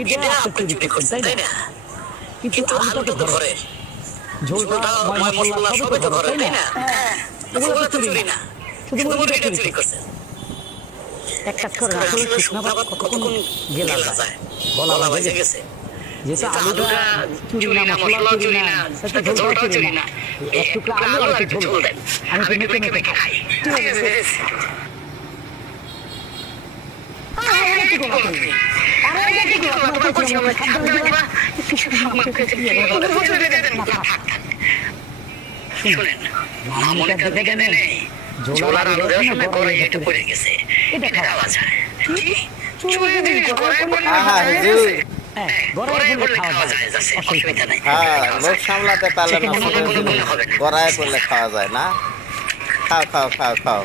এটা আপনি চুরি করছেন তাই না? কিন্তু আলুটা তো ঘরের, ঝোলটা ময় মশলা সবই তো ঘরের তাই না? ওগুলো তো চুরি না, শুধু মুরগিটা চুরি করছেন। এক কাজ করেন, আসলে শুকনা ভাত কতক্ষণ গেলা যায় বলা হয়ে গেছে যেহেতু যেটা আলুটা চুরি না, মশলা চুরি না, সাথে ঝোলটাও চুরি না, এক টুকরা আলু আর একটু ঝোল দেন, আমি তো মেখে মেখে খাই। ঠিক আছে, শুনেন, মামুনিটা দেখে নেই ঝোল আর আলু দেওয়ার সময় কড়াই এটা পড়ে গেছে, এটা খাওয়া যায়। চুরি দিয়ে কড়াই পড়লে গড়াই বলে খাওয়া যায়, অসুবিধা নাই। হ্যাঁ, লোক সামলাতে পারলে না, গড়ায় পড়লে খাওয়া যায় না। খাও খাও খাও খাও।